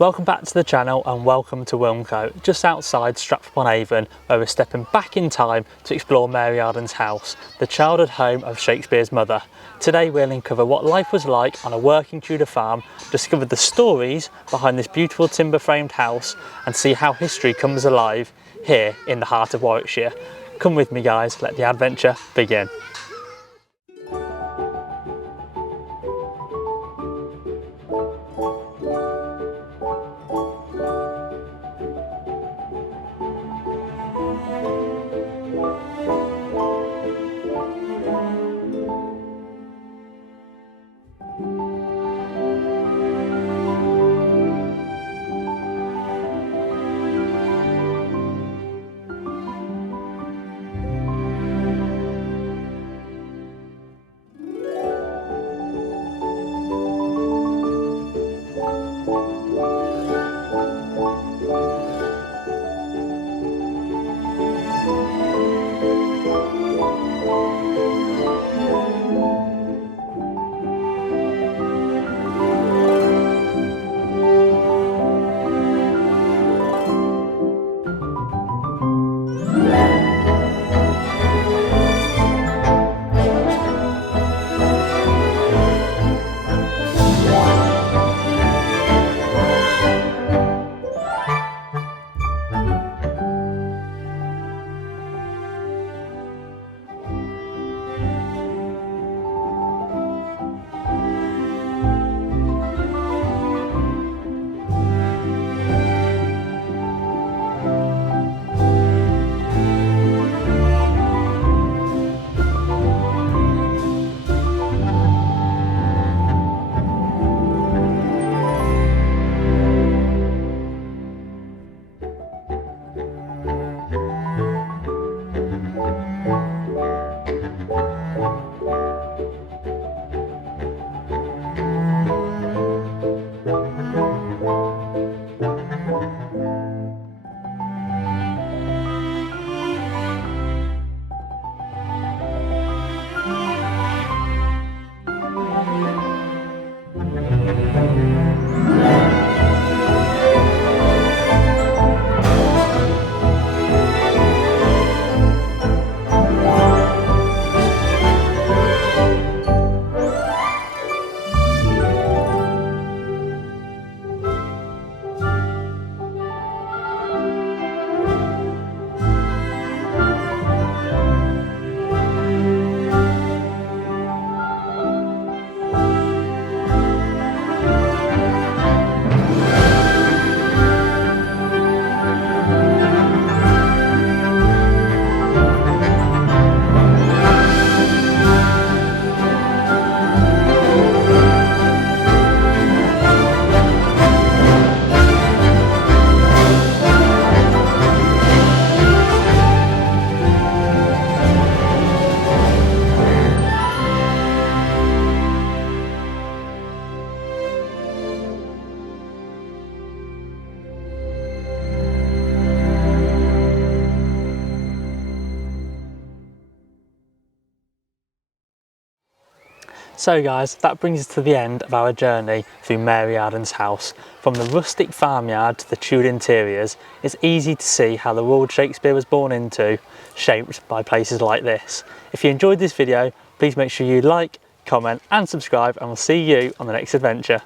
Welcome back to the channel and welcome to Wilmcote, just outside Stratford-upon-Avon, where we're stepping back in time to explore Mary Arden's house, the childhood home of Shakespeare's mother. Today we'll uncover what life was like on a working Tudor farm, discover the stories behind this beautiful timber framed house and see how history comes alive here in the heart of Warwickshire. Come with me guys, let the adventure begin. So guys, that brings us to the end of our journey through Mary Arden's house. From the rustic farmyard to the Tudor interiors, it's easy to see how the world Shakespeare was born into, shaped by places like this. If you enjoyed this video, please make sure you like, comment and subscribe, and we'll see you on the next adventure.